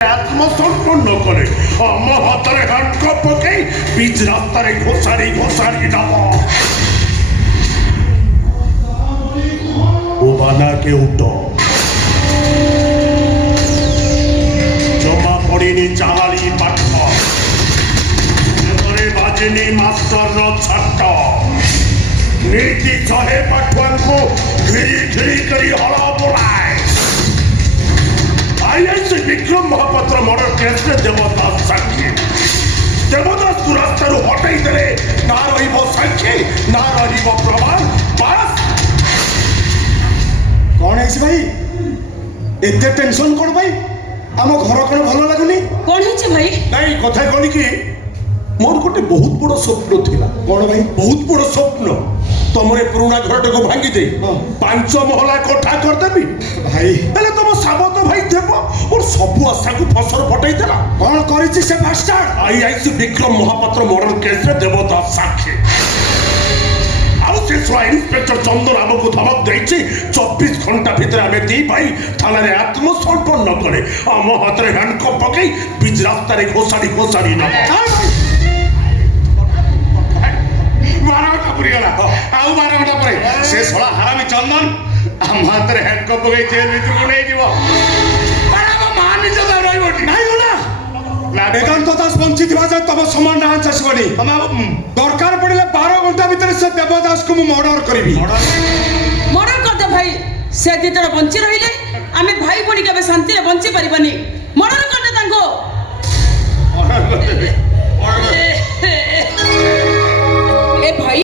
আত্মসমর্পণ করে আমার হাতের হ্যান্ডকাপ পকে বীজ রাস্তায় ঘোষারি ঘোষারি যাব ও বানাকে উঠো জমা পড়িনি চালালি পাঠ্য বাজেনি মাস্টার ছাট্ট নীতি চহে পাঠুয়াଙ୍କୁ ঘিরি ঘিরি করি হলা বোলায় আইআইসি বিক্রম মহাপাত্র মর্ডর কেসে দেবদাস সাক্ষী দেবদাসକୁ ରାସ୍ତାରୁ ହଟାଇ ଦେଲେ ନା ରହିବ ସାକ୍ଷୀ ନା ରହିବ ପ୍ରମାଣ ବାସ୍ कौन है भाई एते टेंशन कौन भाई आम घर कौन भल लगुनि कौन है भाई ନାଇଁ କଥା କଣ କି ମୋର ଗୋଟେ ବହୁତ ବଡ଼ ସ୍ୱପ୍ନ ଥିଲା कौन भाई ବହୁତ ବଡ଼ ସ୍ୱପ୍ନ ତମର ଏ ପୁରୁଣା ଘରଟାକୁ ଭାଙ୍ଗି ଦେଇ ହଁ। 5 ମହଲା କୋଠା କରିଦେବି भाई ହେଲେ ତମ ସାବତ ଭାଇ ଦେବ ମୋର ସବୁ ଆଶାକୁ ଫସର ଫଟାଇ ଦେଲା कौन करिछि से master IIC Bikram Mohapatra murder କେସରେ ଦେବଦାସ ସାକ୍ଷୀ ଆଉ ସେ ଛୁଆ ଇନ୍ସପେକ୍ଟର ଚନ୍ଦନ ଆମକୁ ଧମକ ଦେଇଛି 24 ଘଣ୍ଟା ଭିତରେ ଆମେ ଦି ଭାଇ ଥାନାରେ ଆତ୍ମସମର୍ପଣ କଲେ ଆମ ହାତରେ ହ୍ୟାଣ୍ଡକପ୍ ପକେଇ ବିଜ ରାସ୍ତାରେ ଘୋଷାଡ଼ି ଘୋଷାଡ଼ି ନେବ बारह पुरीगला आउ 12 घंटा पर से सला हरामी चंदन हम हातरे हैंडकप पकई जेल भीतर को नहीं जीवो अरे हम मान इज्जत रहइबोटी नहीं होला वेदांत दास वंचित भाषा तब समान डांस आसबनी हम दरकार पड़िले 12 घंटा भीतर से देवदास को मर्डर करबी मर्डर कर दे भाई से जेतरा बंची रहिले आमे भाई बणी केबे शांति रे बंची परिबानी मर्डर कर दे तांको ऑर्डर कर दे ऑर्डर ए भाई